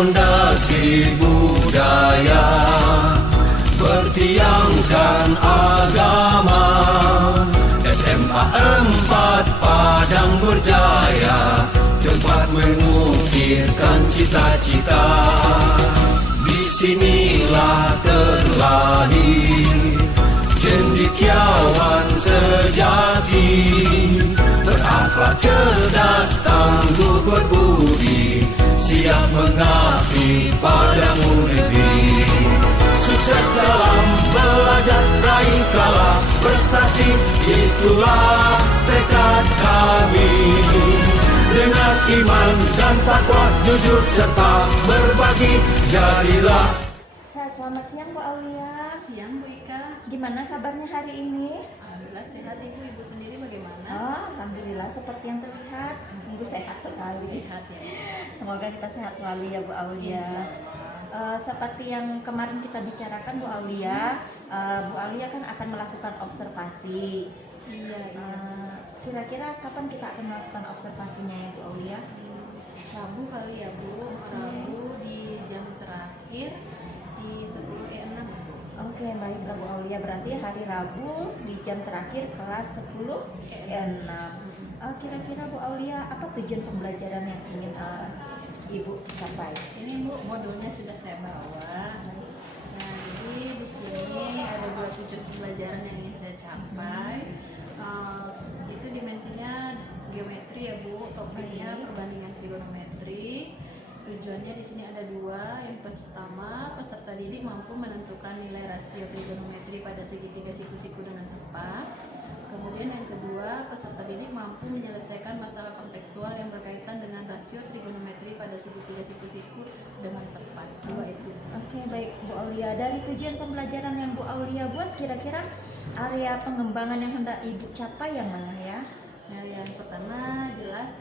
pondasi budaya, pertiangkan agama. SMA 4 Padang berjaya, tempat mengukirkan cita-cita. Di sinilah terlahir cendekiawan sejati, berakhlak cerdas, tangguh berbudi, siap mengabdi padamu negeri. Sukses dalam belajar, raih skala prestasi, itulah tekad kami. Dengan iman dan takwa, jujur serta berbagi, jadilah. Selamat siang Bu Aulia. Siang Bu Ika. Gimana kabarnya hari ini? Alhamdulillah sehat Ibu. Ibu sendiri bagaimana? Oh, alhamdulillah seperti yang terlihat, sungguh sehat sekali. Sehat ya. Semoga kita sehat selalu ya Bu Aulia. Seperti yang kemarin kita bicarakan Bu Aulia, Bu Aulia kan akan melakukan observasi. Iya. Kira-kira kapan kita akan melakukan observasinya ya Bu Aulia? Rabu kali ya Bu. Rabu di jam terakhir di 10.06 Bu. Oke, baik Bu Aulia, berarti hari Rabu di jam terakhir kelas 10.06. Kira-kira Bu Aulia, apa tujuan pembelajaran yang ingin Ibu capai? Ini Bu, modulnya sudah saya bawa. Nah, jadi di sini ada 2 tujuan pembelajaran yang ingin saya capai. Itu dimensinya geometri ya Bu, topiknya perbandingan trigonometri. Tujuannya di sini ada 2. Yang pertama, peserta didik mampu menentukan nilai rasio trigonometri pada segitiga siku-siku dengan tepat. Kemudian yang kedua, peserta didik mampu menyelesaikan masalah kontekstual yang berkaitan dengan rasio trigonometri pada segitiga siku-siku dengan tepat. 2 itu. Oke, baik Bu Aulia. Dari tujuan pembelajaran yang Bu Aulia buat, kira-kira area pengembangan yang hendak Ibu capai yang mana ya? Nah, yang pertama jelas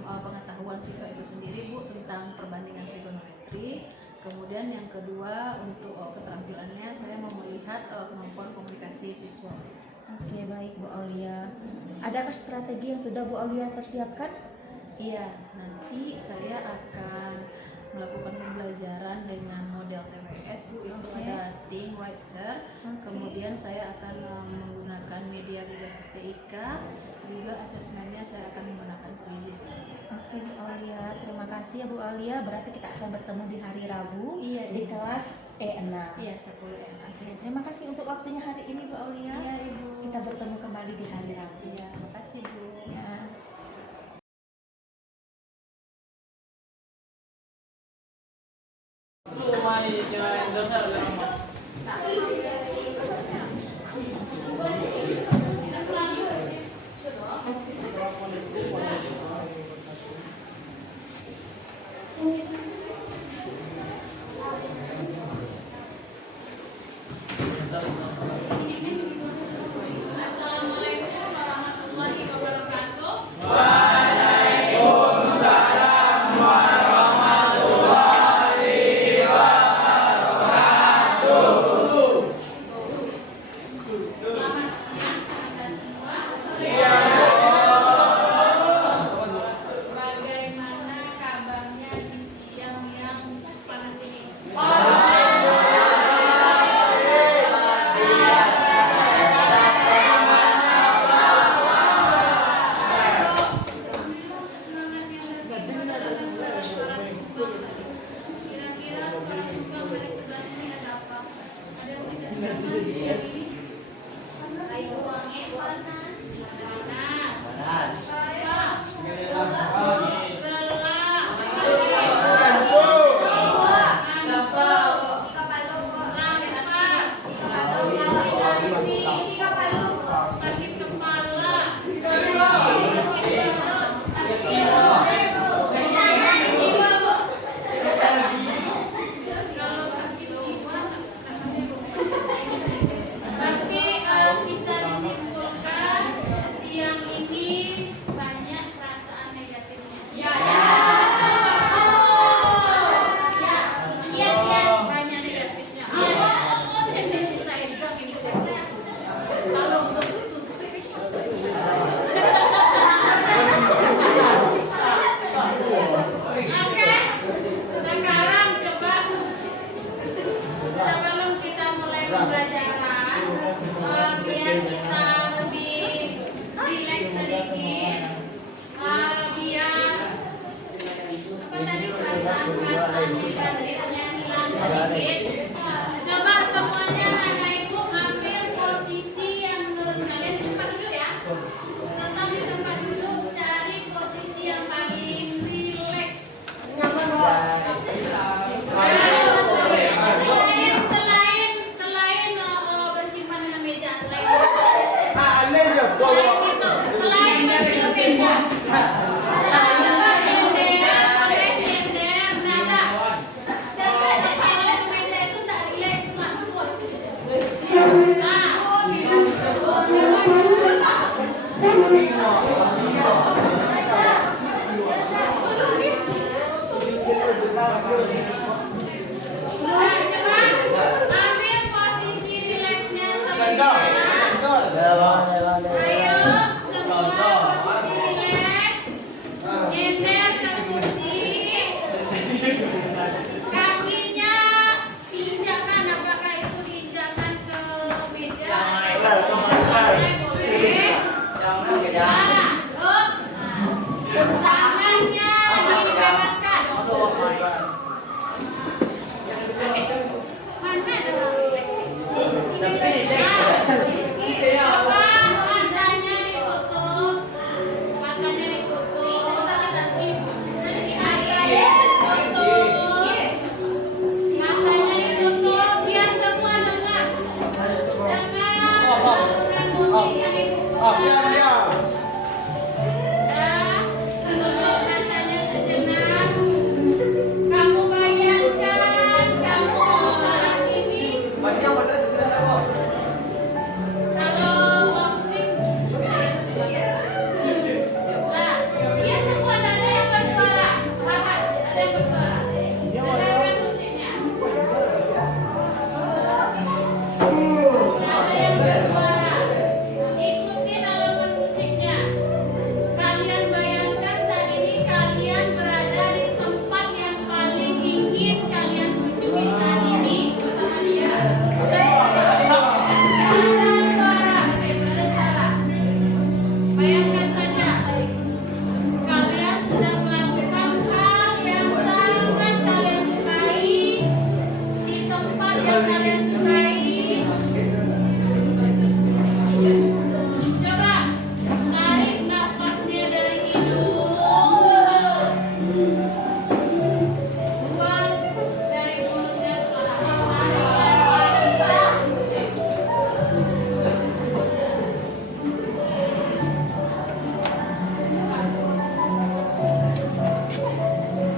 pengetahuan siswa itu sendiri Bu tentang perbandingan trigonometri. Kemudian yang kedua untuk keterampilannya, saya mau melihat kemampuan komunikasi siswa. Oke, baik Bu Aulia. Adakah strategi yang sudah Bu Aulia persiapkan? Iya, nanti saya akan melakukan pembelajaran dengan model TWS Bu. Itu ada Think, Write, Share. Kemudian saya akan menggunakan media berbasis TIK. Juga asesmennya saya akan menggunakan Quizzes. Oke Bu Aulia, terima kasih ya Bu Aulia. Berarti kita akan bertemu di hari Rabu di kelas E6. Iya, 10 ya. Oke, terima kasih untuk waktunya hari ini Bu Aulia. Iya Ibu. Kita bertemu kembali di hari Rabu. Iya, terima kasih Bu. Ya. Assalamualaikum warahmatullahi wabarakatuh. Waalaikumsalam warahmatullahi wabarakatuh. perasaan negatifnya hilang sedikit. Coba semuanya anak ibu ambil posisi yang menurut kalian di tempat duduk ya. Tetap di tempat duduk, cari posisi yang paling rileks. Selain berciuman dengan meja, selain bercium meja. Ambil posisi rileksnya sebentar. Ayo semua posisi rileks. Nyender ke kursi. Kakinya diinjakkan, apakah itu diinjakkan ke meja? Boleh. Tangannya dibebaskan. Mana ada coba matanya ditutup. Matanya ditutup. Matanya ditutup. Biar semua dengar. Saluran musik yang ibu putar. Tutup matanya sejenak. Kamu bayangkan kamu saat ini kalau musik lah, dia semua ada yang bersuara. Lihat, ada yang bersuara. Dengarkan musiknya. Ada yang bersuara. Ikuti alamat musiknya. Kalian bayangkan saat ini kalian berada di tempat yang paling ingin kalian kunjungi saat ini. Ada suara. Bayangkan saja, kalian sedang melakukan hal yang sangat kalian sukai di tempat yang kalian sukai. Coba tarik nafasnya dari hidung, buang dari mulutnya perlahan. Tarik lagi.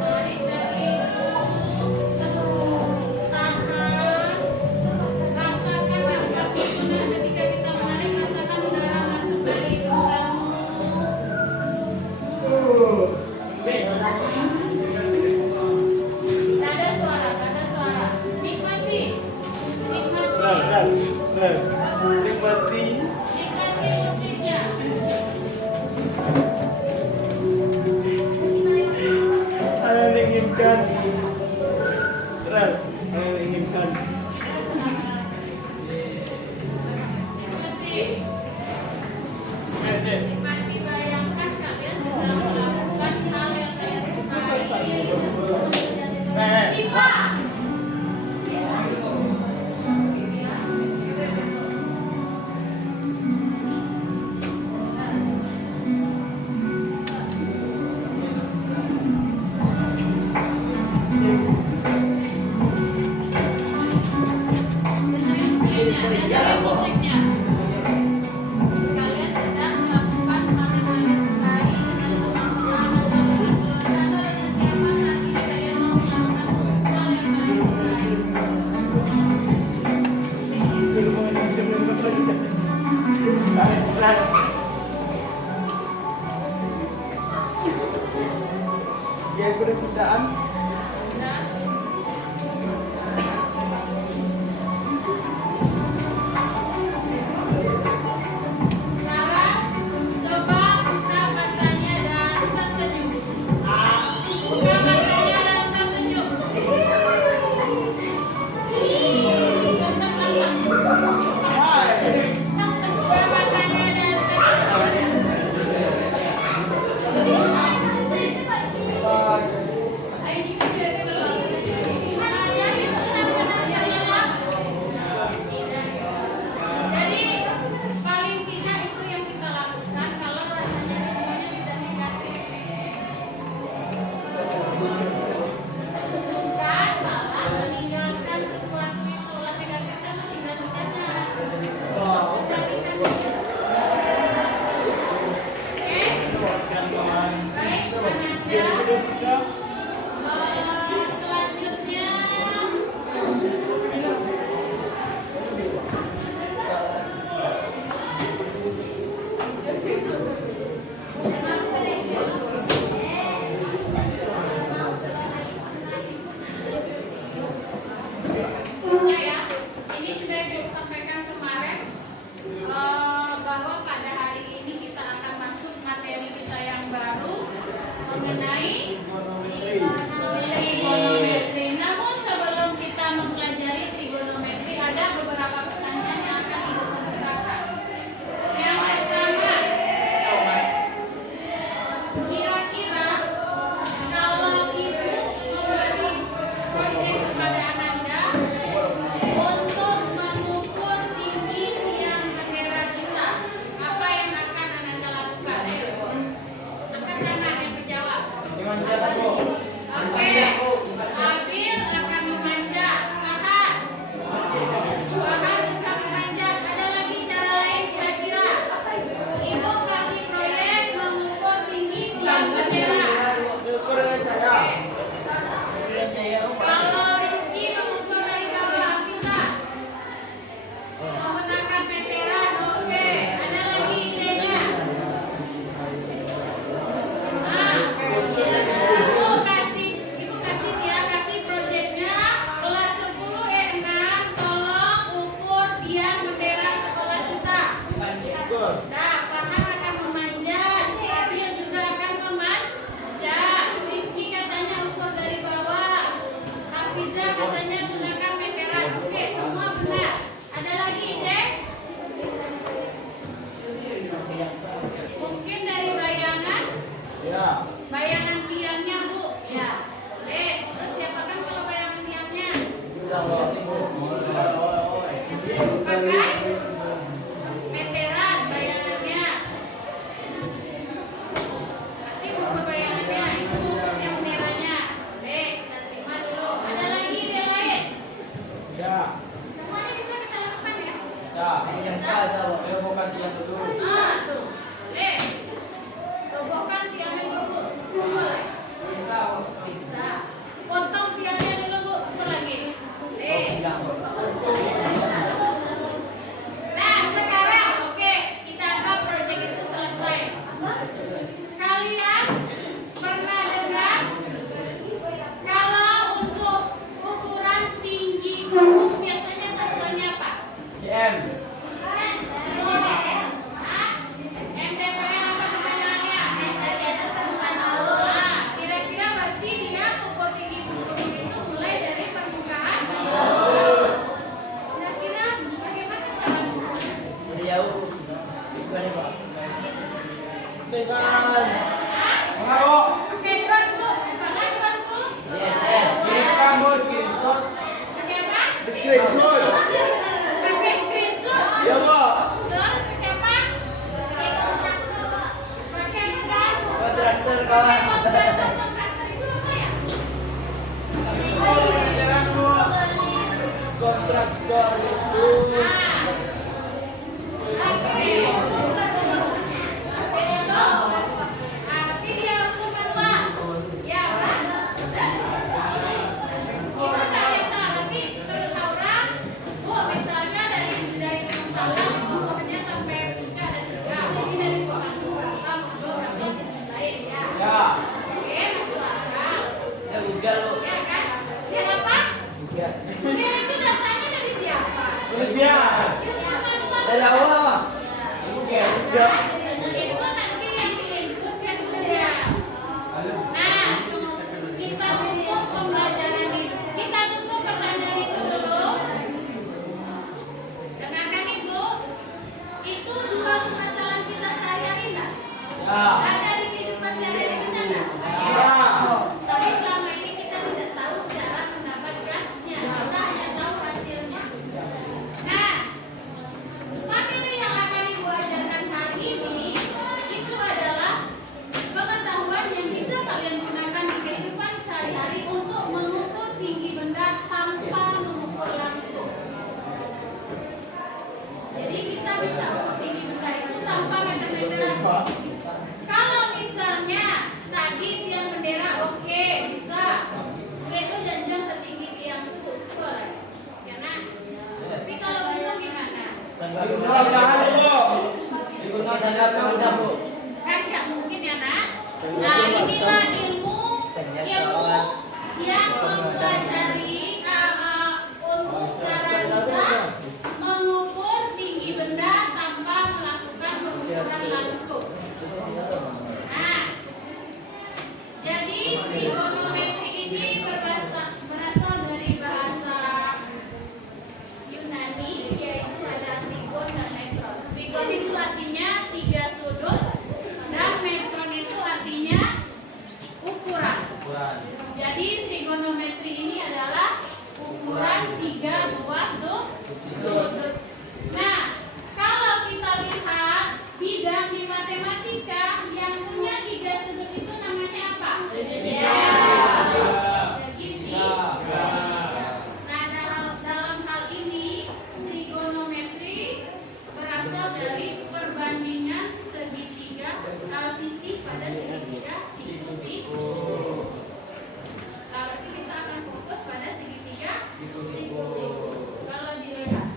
Tarik dari hidung, tahan. Rasakan nafas itu. Nah, ketika kita menarik, rasakan udara masuk dari hidung kamu. Tak ada suara, tak ada suara. Nikmati, nikmati, nikmati musiknya. Nikmati, bayangkan kalian sedang melakukan hal yang kalian sukai. Jiwa. Dengerin musiknya. Kalian sedang melakukan hal yang kalian sukai dengan teman-teman, dengan keluarga, atau dengan siapa saat ini kalian mau melakukan hal yang kalian sukai. Ya, kemudian Dan sekarang coba buka matanya dan tersenyum. Buka matanya dan tersenyum. Buka matanya dan tersenyum. Tiga lu. Ya kan? Lihat apa? Tiga itu datanya dari siapa? Manusia. Dari Allah. Tiga. Itu nanti yang di-input kan bendera. Nah, kita tutup pembelajaran ini. Kita tutup pertanyaan itu dulu. Dengarkan Ibu. Itu dua permasalahan kita sehari-hari enggak? Ya. Ada di kehidupan sehari-hari kita enggak? Ya. Tapi selama ini kita tidak tahu cara mendapatkannya. Kita hanya tahu hasilnya. Nah, materi yang akan Ibu ajarkan hari ini itu adalah pengetahuan yang bisa kalian gunakan di kehidupan sehari-hari untuk mengukur tinggi benda tanpa mengukur langsung. Jadi kita bisa ukur tinggi benda itu tanpa meter-meteran. Kalau misalnya tadi tiang bendera oke, bisa. Itu janjang setinggi tiang itu boleh. Ya nah. Tapi kalau belum gimana? Mudah-mudahan dulu. Digunakan udah Bu. Kan nggak mungkin ya nak. Nah inilah ilmu yang mempelajari untuk cara kita mengukur tinggi benda tanpa melakukan pengukuran langsung. Nah, jadi trigonometri ini berasal dari bahasa Yunani, yaitu ada trigon dan metron. Trigon itu artinya tiga sudut dan metron itu artinya ukuran. Jadi trigonometri ini adalah ukuran tiga buah sudut. Nah, kalau kita lihat bidang di matematika yang punya tiga sudut itu namanya apa? Segitiga. Nah, dalam hal ini trigonometri berasal dari perbandingan segitiga sisi pada segitiga siku. Nah, berarti kita akan fokus pada segitiga siku. Kalau dilihat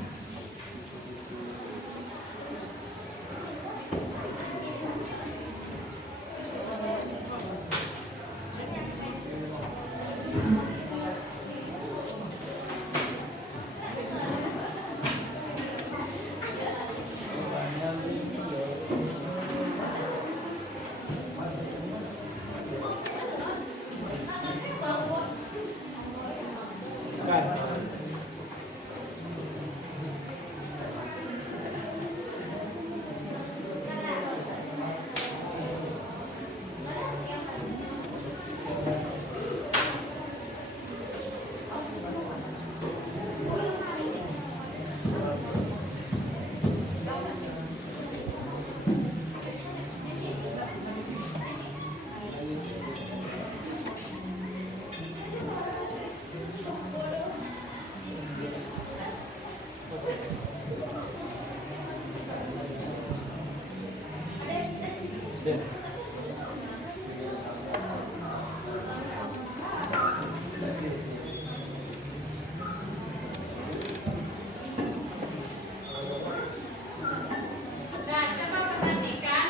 Nah, coba perhatikan.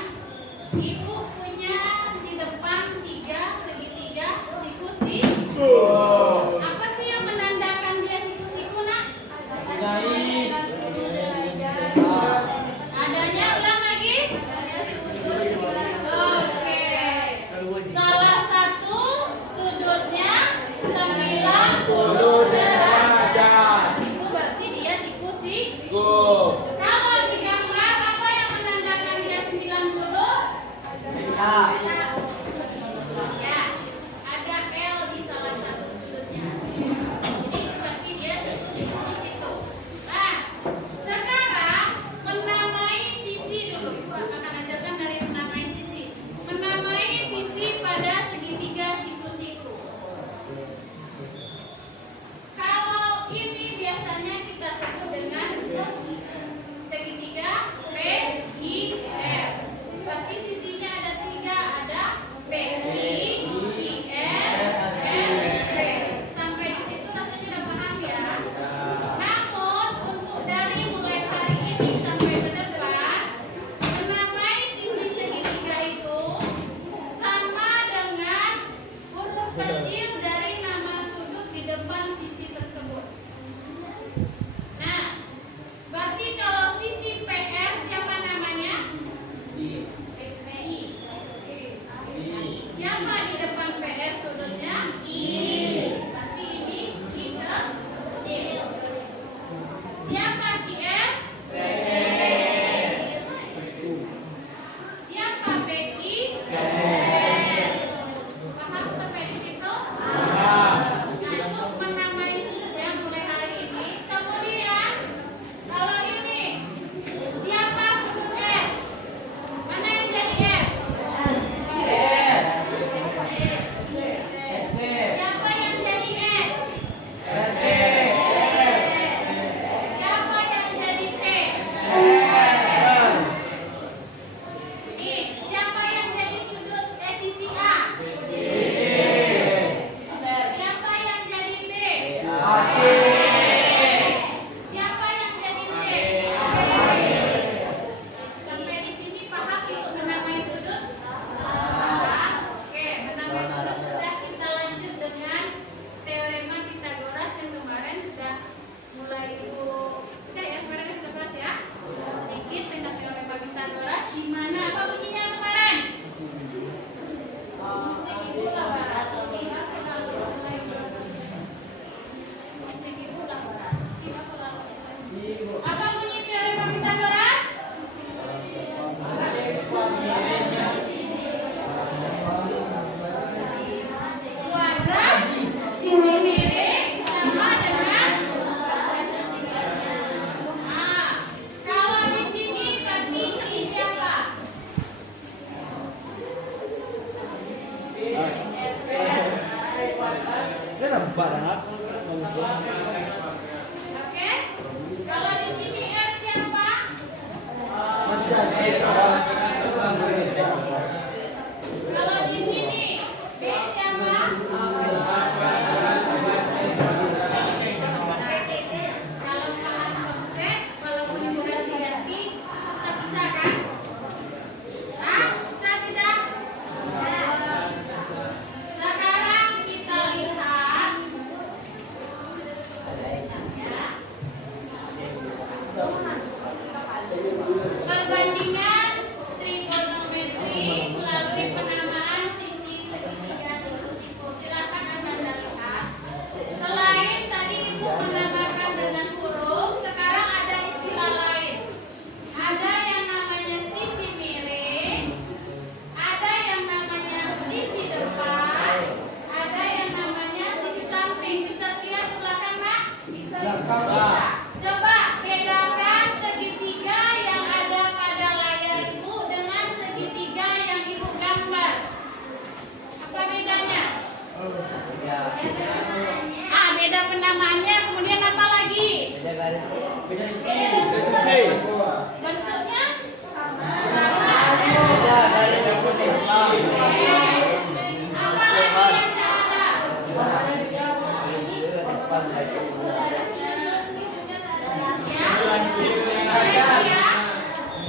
Ibu punya di depan tiga segitiga siku-siku. Apa sih yang menandakan dia siku-siku, nak? Adanya, ulang lagi. Oke. Salah satu sudutnya 90 derajat. Itu berarti dia siku-siku. Kalau digambar apa yang menandakan dia 90? Ya, ada L di salah satu sudutnya. Jadi itu berarti dia siku-siku di situ. Nah, sekarang menamai sisi dulu. Ibu akan ajarkan dari menamai sisi. Menamai sisi pada segitiga siku-siku. Ini barat. Oke? Kalau di sini R siapa? Kalau di sini B siapa? Kalau bahan konsep, walaupun sudah diganti, tetap bisa kan? Hah? Bisa tidak? Sekarang kita lihat. Perbandingan trigonometri melalui penamaan sisi segitiga siku. Silakan Anda lihat. Selain tadi Ibu menambahkan dengan huruf, sekarang ada istilah lain. Ada yang namanya sisi miring, ada yang namanya sisi depan, ada yang namanya sisi samping. Bisa lihat ke belakang, Nak? Bisa. Coba bedakan segitiga yang ada pada layar Ibu dengan segitiga yang Ibu gambar. Apa bedanya? Beda penamaannya, kemudian apa lagi? Bentuknya? Apa lagi yang tidak ada? Ya,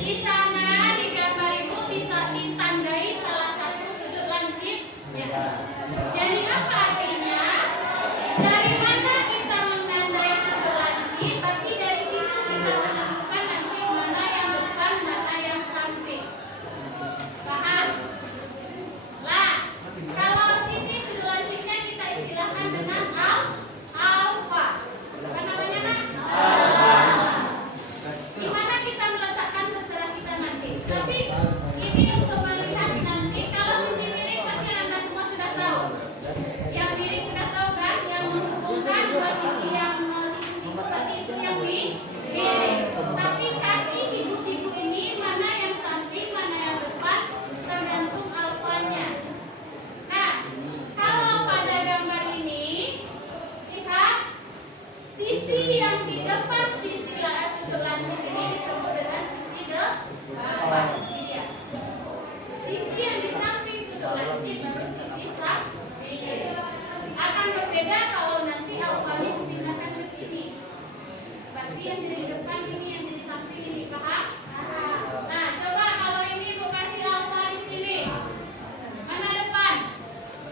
di sana di gambar Ibu ditandai salah satu sudut lancip. Ya. Jadi apa artinya? Dari mana kita menandai sudut lancip? Berarti dari situ kita menentukan nanti mana yang depan, mana yang samping. Paham? Lah, kalau sini sudut lancipnya kita istilahkan dengan alfa. Apa namanya, Nak? Di mana kita meletakkan terserah kita nanti. Tapi ini untuk melihat nanti kalau sisi miring pasti Anda semua sudah tahu. Yang miring sudah tahu kan? Yang menghubungkan dua sisi yang siku-siku berarti itu yang miring. Tapi kaki siku-siku ini mana yang samping, mana yang depan tergantung alfanya. Nah, kalau pada gambar ini lihat sisi yang di depan sisi sudut lancip ini disebut dengan sisi depan. Ini dia. Sisi yang di samping sudut lancip baru sisi samping. Akan berbeda kalau nanti alfanya dipindahkan ke sini. Berarti yang di depan ini, yang di samping ini, paham? Nah, coba kalau ini Ibu kasih alfa di sini. Mana depan?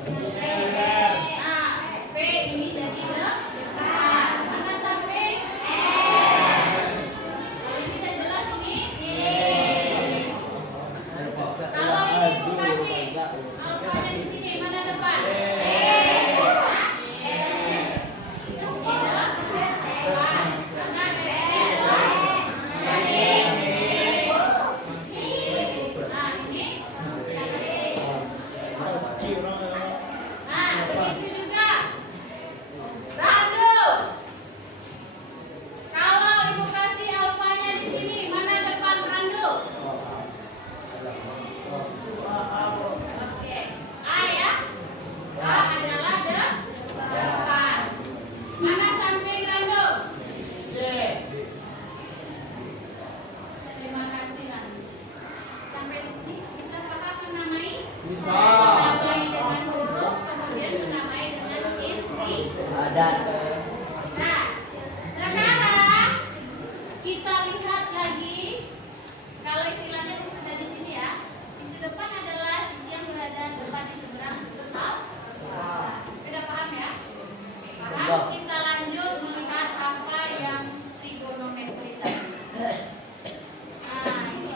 Nah, P ini jadi depan. Mana samping? Kalau ini udah jelas ini. Kalau ini Ibu kasih alfanya di sini, mana depan? Nah, begitu juga Rando. Kalau Ibu kasih alfanya di sini, mana depan Rando? Oke. A ya? A adalah depan. Mana samping Rando? Terima kasih Rando. Sampai di sini bisa paham menamai? Menamai dengan huruf, kemudian menamai dengan istri. Nah, sekarang kita lihat lagi. Kalau istilahnya ada di sini ya. Sisi depan adalah sisi yang berada depan di seberang sudut alfa. Sudah paham ya? Paham? Kita lanjut melihat apa yang trigonometri tadi. Nah, ini.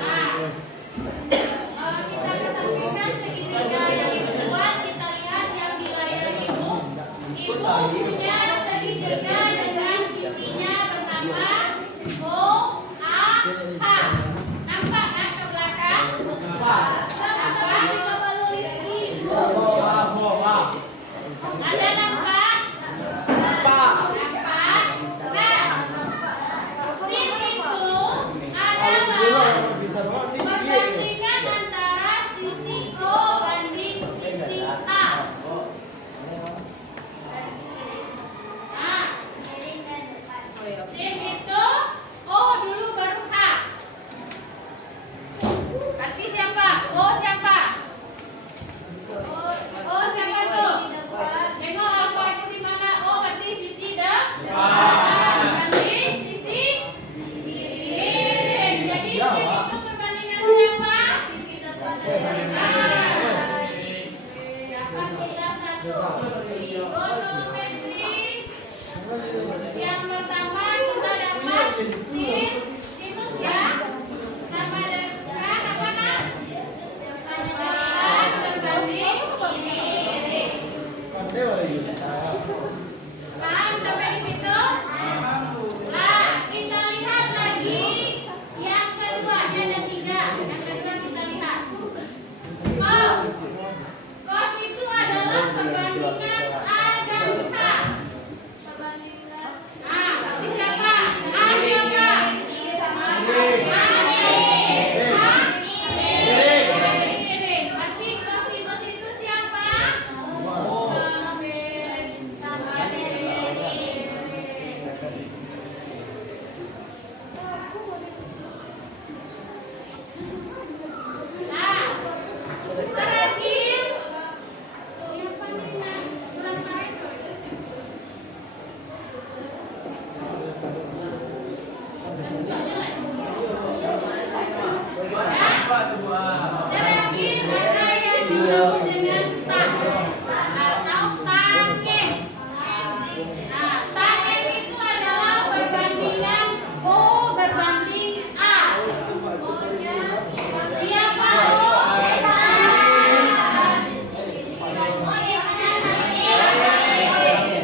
Nah, kita kesampingkan segitiga yang Ibu buat, kita lihat yang Trigonometri yang pertama kita dapat sin sinus ya, sama dengan apa nak? Panjang berbanding kiri. Paham sampai di situ? Nah, kita lihat lagi yang kedua, ada 3. Yang kedua kita lihat cos. Cos itu adalah perbandingan A dan H. Ah, berarti siapa? A siapa? Berarti cosinus itu siapa? Sama diri. Nah, terakhir yang paling kurang baik. Terakhir ada yang disebut dengan tang atau tanggen. Nah, tanggen itu adalah perbandingan O berbanding A. Siapa O?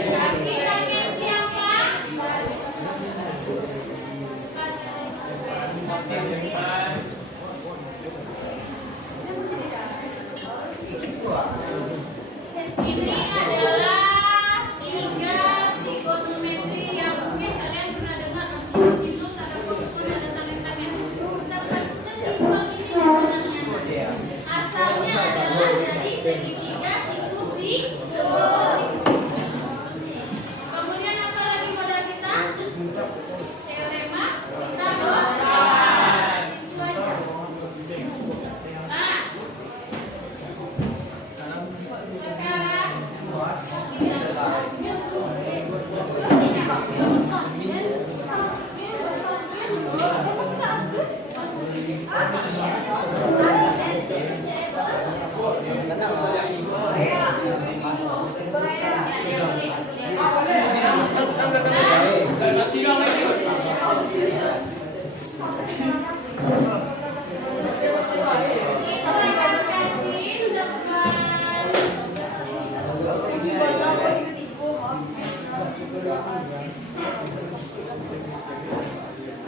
Tapi tanggen siapa? Ini adalah 3 trigonometri yang mungkin kalian pernah dengar, ada sinus, ada kosinus, ada tanggen-tanggen. Sesimpel ini sebenarnya. Asalnya adalah dari segitiga sinus Kemudian apa lagi modal kita? Teorema Pythagoras. Itu aja. Nah,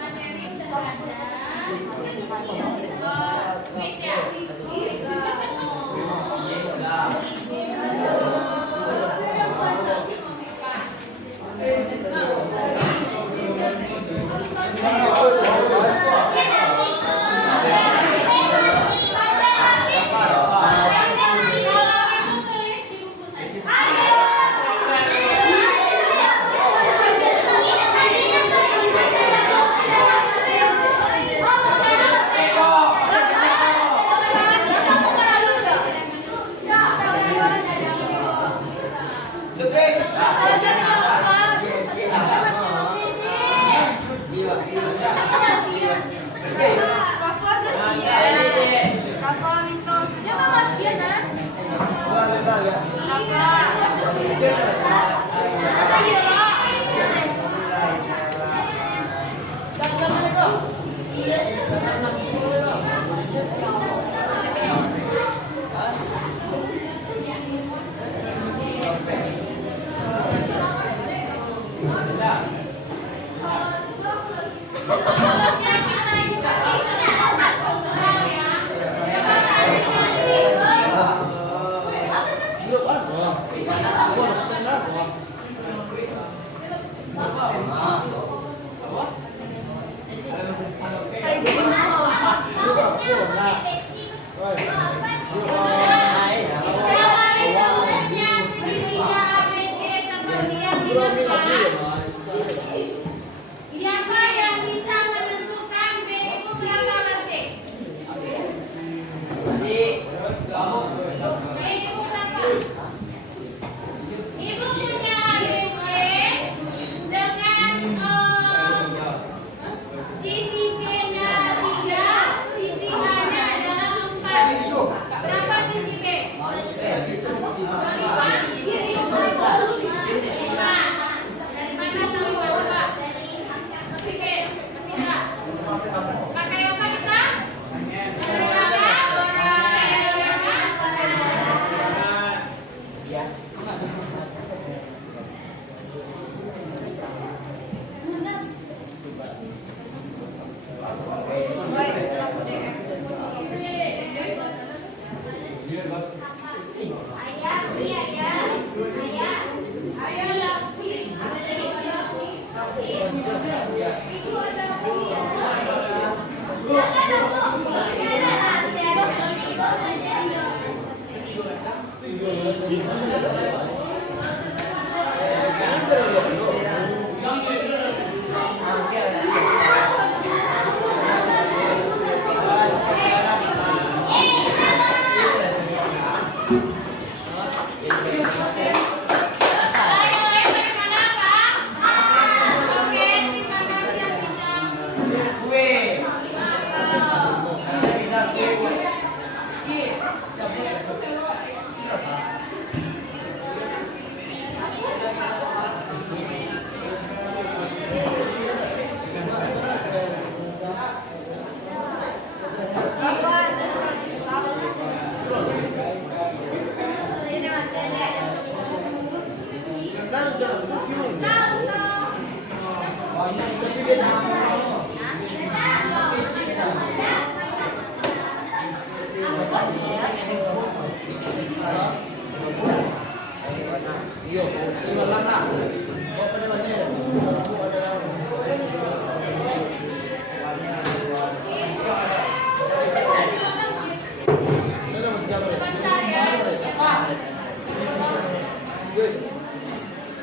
sekarang itu akan kasih materi udah ada. Kuis ya.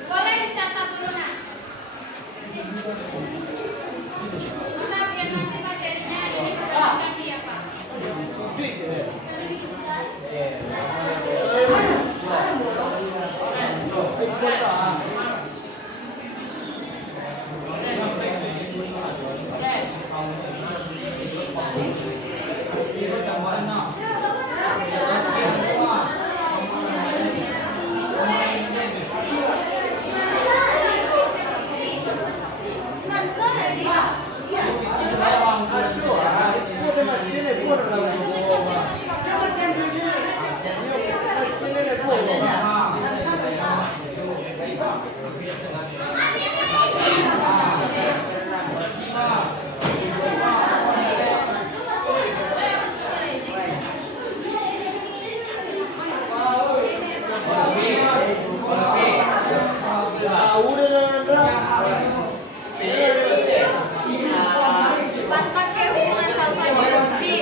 Boleh dicatat dulu nak. Kita biar nanti materinya ini berdasarkan dia Pak. Pakai hubungan sama Jopi.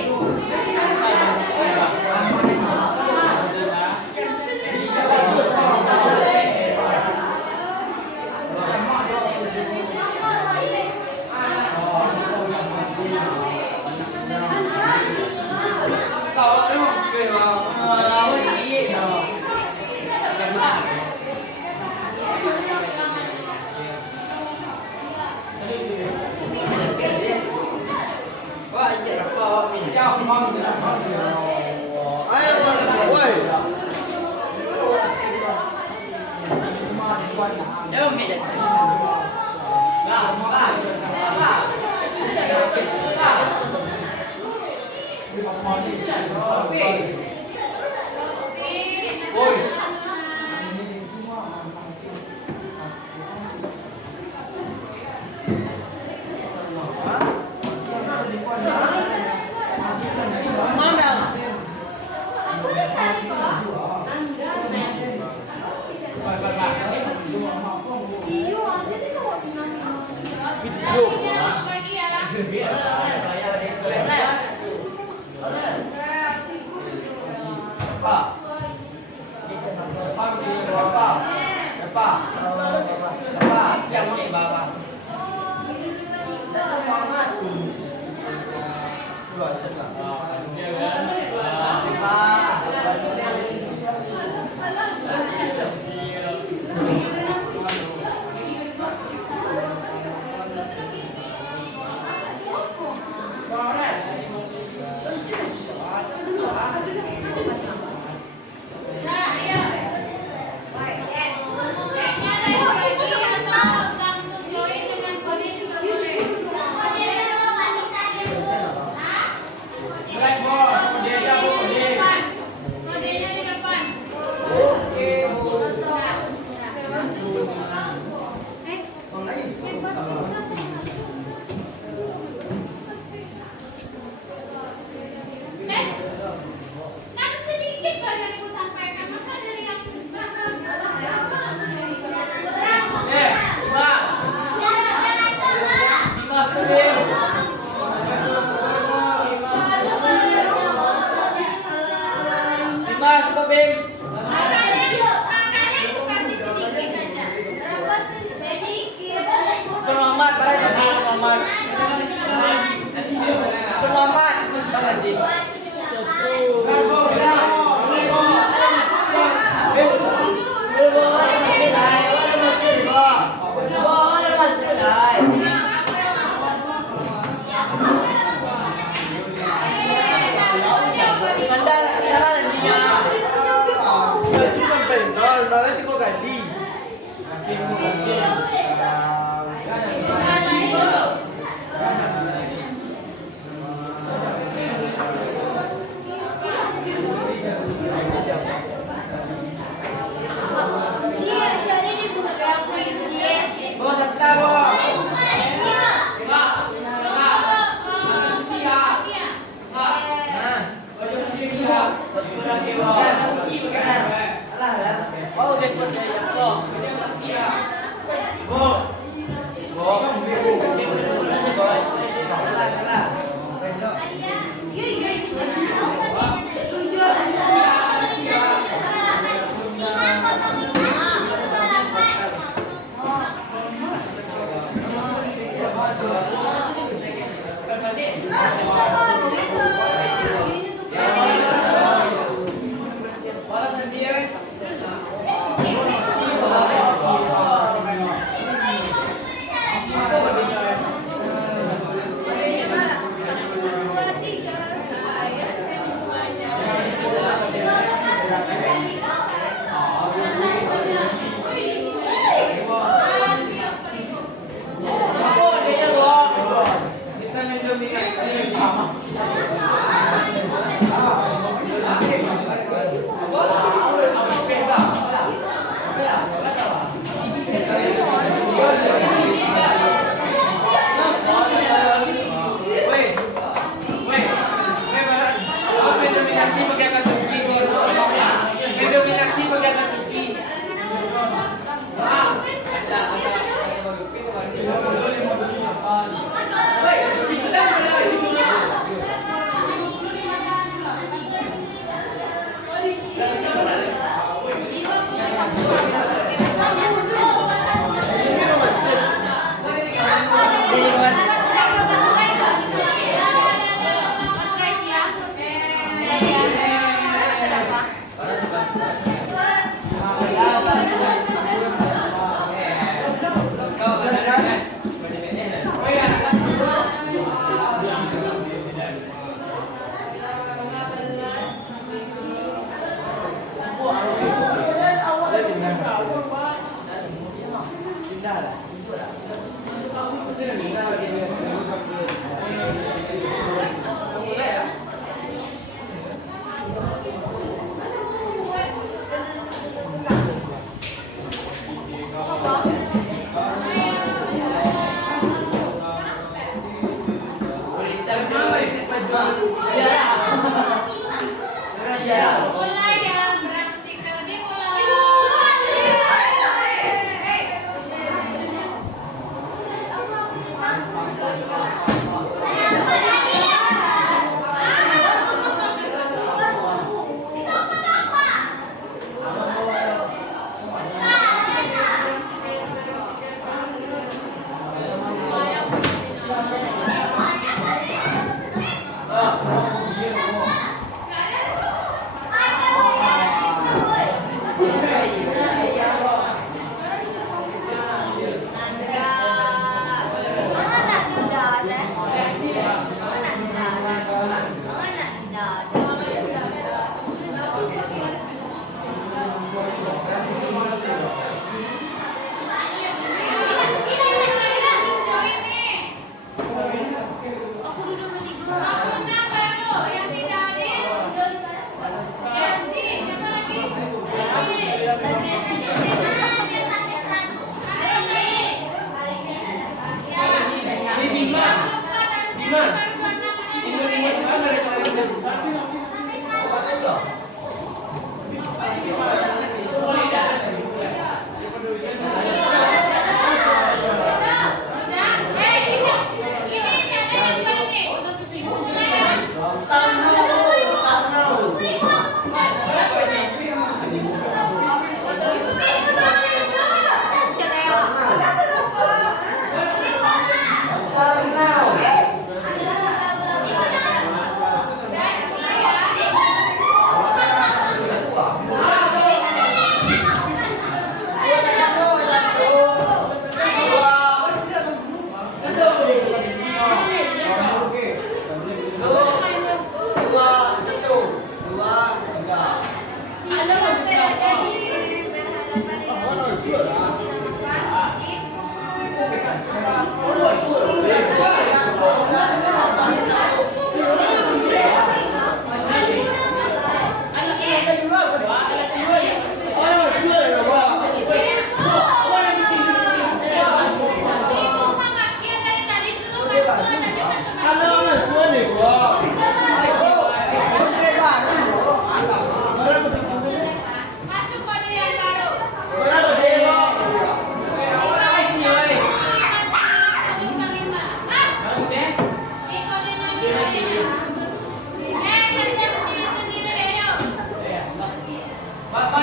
Mas, Pak Bing. Selamat, para selamat. Selamat, Pak Haji.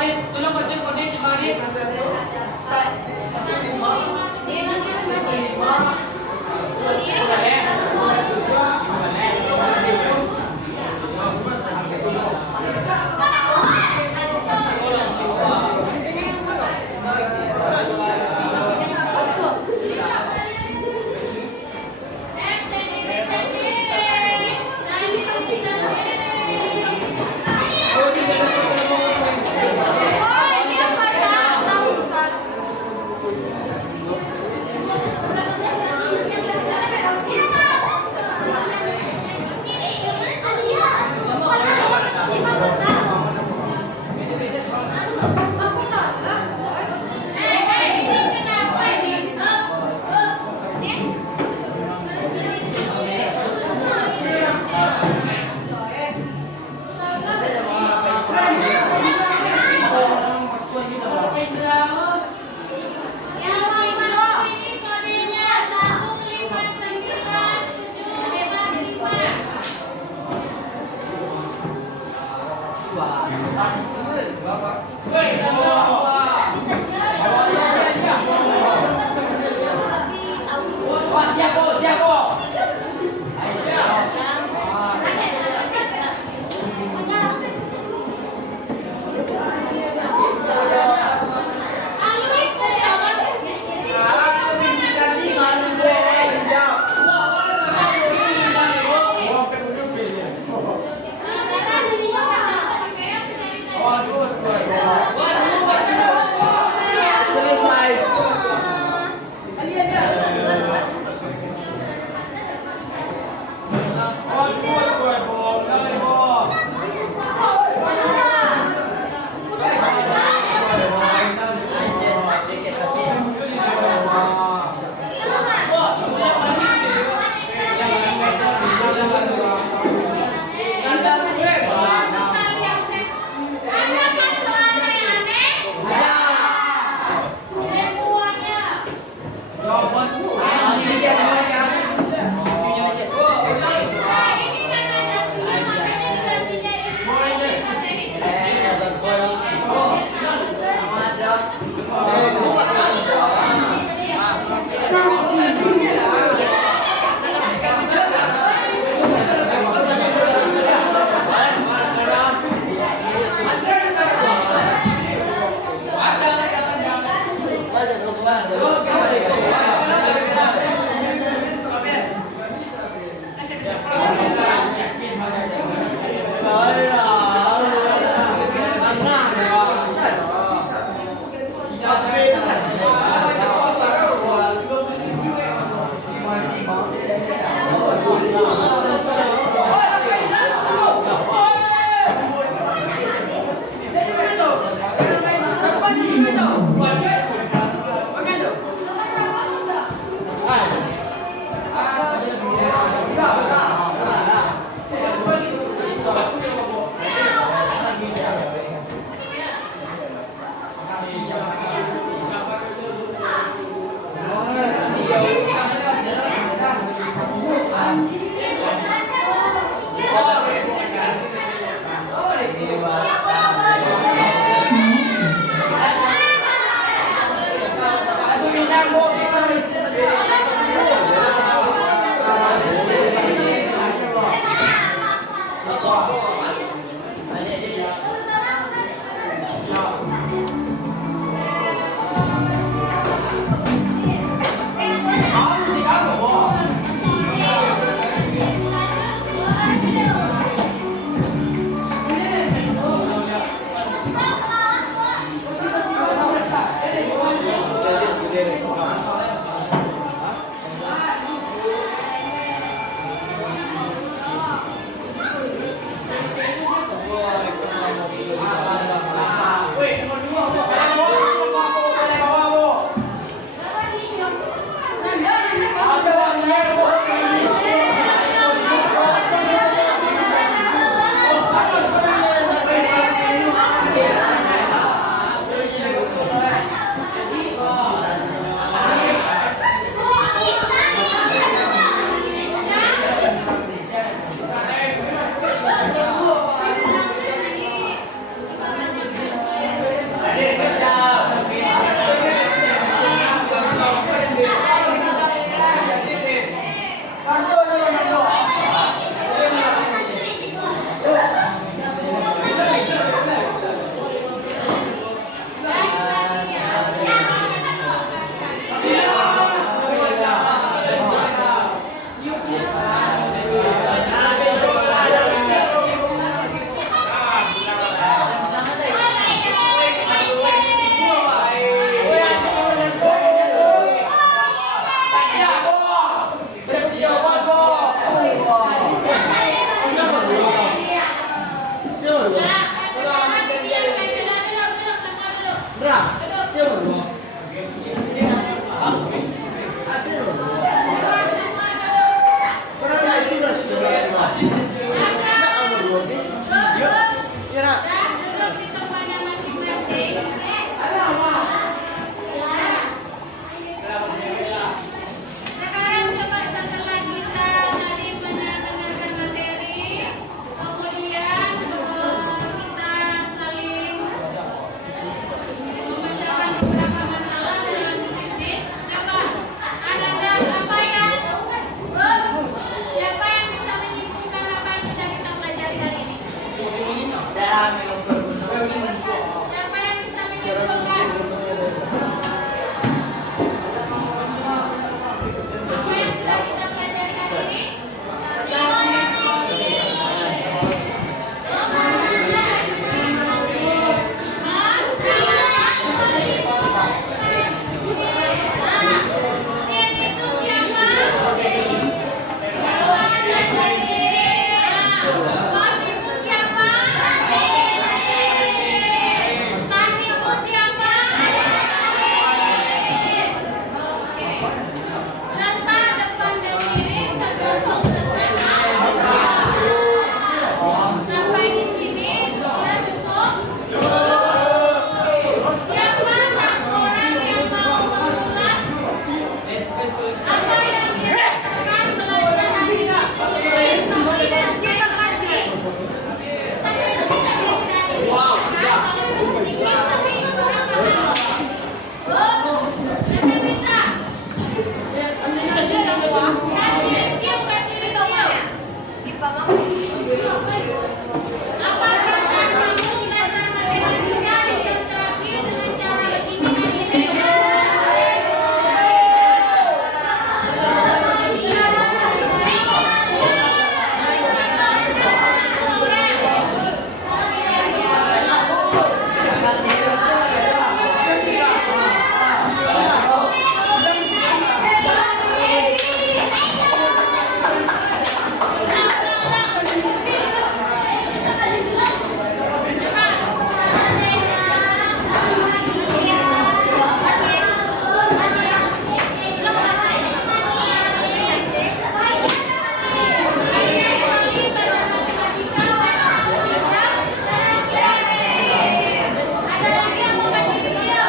Farid, tolong baca kode Farid. Woi, Sekarang coba setelah kita tadi mendengarkan materi, kemudian kita saling membacakan beberapa masalah dalam tesis. Coba ada apa ya? Siapa yang bisa menyimpulkan apa yang sudah kita pelajari hari ini? Siapa yang bisa menyimpulkan? Apa yang sudah kita pelajari hari ini? Sin itu siapa? Kos itu siapa? Tan itu siapa? Oke. Letak depan dan kiri tergantung dengan apa? Sampai di sini sudah cukup? Siapa satu orang yang mau mengulas apa yang dia lakukan belajar hari ini? Sampai detik lagi. Sampai detik lagi. Walaupun sedikit tapi itu orang paham. Siapa yang bisa? Kasih review. Apa perasaan kamu belajar matematika di jam terakhir dengan cara begini hari ini? Ada lagi yang mau kasih video?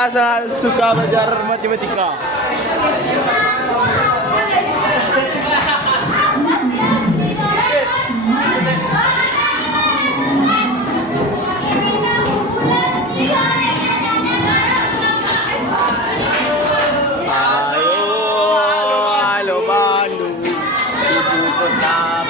Aulia sangat suka belajar matematika. Halo Bandung, ibu kota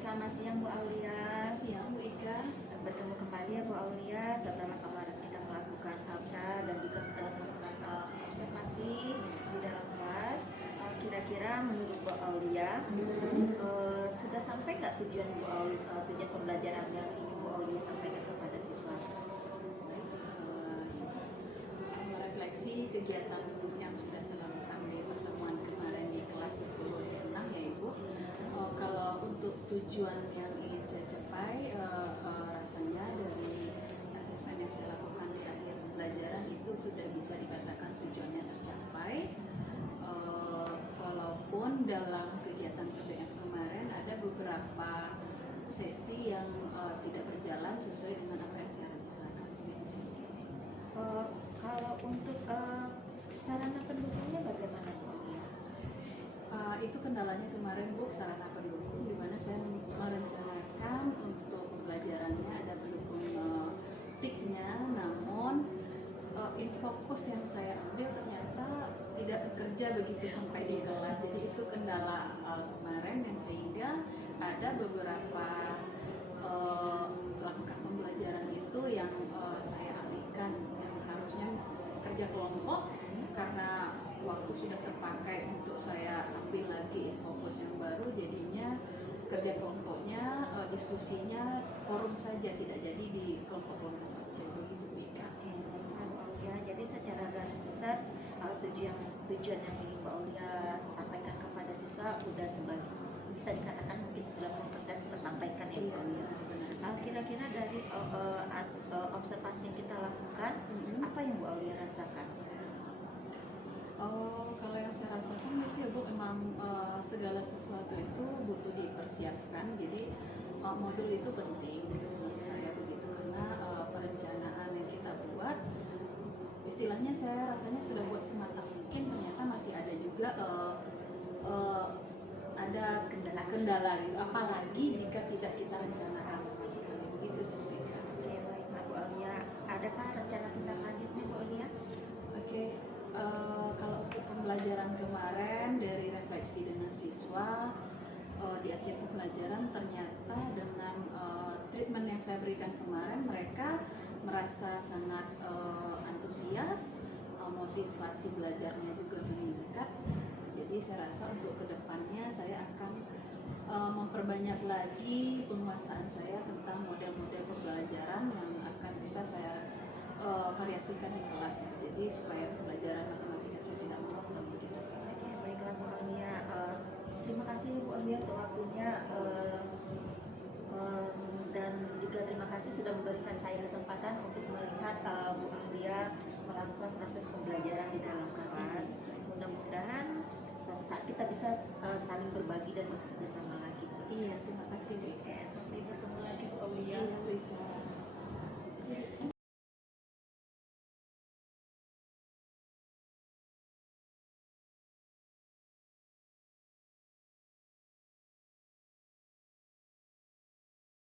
Selamat siang Bu Aulia. Siang Bu Ika. Bertemu kembali ya Bu Aulia setelah kemarin kita melakukan APRA dan juga kita melakukan observasi di dalam kelas. Kira-kira menurut Bu Aulia sudah sampai nggak tujuan Bu Aulia, tujuan pembelajaran yang ingin Bu Aulia sampaikan kepada siswa? Merefleksi kegiatan yang sudah saya lakukan di pertemuan kemarin di kelas 10 6 ya Ibu. Kalau untuk tujuan yang ingin saya capai, rasanya dari asesmen yang saya lakukan di akhir pembelajaran itu sudah bisa dikatakan tujuannya tercapai. Walaupun dalam kegiatan PBM kemarin ada beberapa sesi yang tidak berjalan sesuai dengan apa yang saya rencanakan. Kalau untuk sarana pendukungnya bagaimana Bu Aulia? Itu kendalanya kemarin Bu, sarana pendukung di mana saya merencanakan untuk pembelajarannya ada pendukung TIK-nya, namun infokus yang saya ambil ternyata tidak bekerja begitu sampai di kelas. Jadi itu kendala kemarin yang sehingga ada beberapa langkah pembelajaran itu yang saya alihkan, yang harusnya kerja kelompok karena waktu sudah terpakai untuk saya ambil lagi fokus yang baru, jadinya kerja kelompoknya, diskusinya forum saja, tidak jadi di kelompok-kelompok aja begitu Bika. Ya, jadi secara garis besar tujuan yang ingin Mbak Aulia sampaikan kepada siswa sudah bisa dikatakan mungkin 90% tersampaikan ya Mbak Aulia. Kira-kira dari observasi yang kita lakukan, apa yang Bu Aulia rasakan? Kalau yang saya rasakan itu ya Bu, memang segala sesuatu itu butuh dipersiapkan. Jadi modul itu penting menurut saya begitu, karena perencanaan yang kita buat, istilahnya saya rasanya sudah buat sematang mungkin, ternyata masih ada juga ada kendala-kendala gitu. Apalagi jika tidak kita rencanakan sama sekali begitu sih. Oke, baik Bu Aulia. Adakah rencana tindak lanjutnya Bu Aulia? Oke. Kalau untuk pembelajaran kemarin dari refleksi dengan siswa di akhir pembelajaran ternyata dengan treatment yang saya berikan kemarin mereka merasa sangat antusias, motivasi belajarnya juga meningkat. Jadi saya rasa untuk kedepannya saya akan memperbanyak lagi penguasaan saya tentang model-model pembelajaran yang akan bisa saya variasikan di kelas. Jadi supaya pembelajaran matematika saya tidak monoton begitu. Oke, baiklah Bu Aulia. Terima kasih Bu Aulia untuk waktunya, dan juga terima kasih sudah memberikan saya kesempatan untuk melihat Bu Aulia melakukan proses pembelajaran di dalam kelas. Mudah-mudahan suatu saat kita bisa saling berbagi dan bekerja sama lagi. Iya, terima kasih Bu. Oke, sampai bertemu lagi.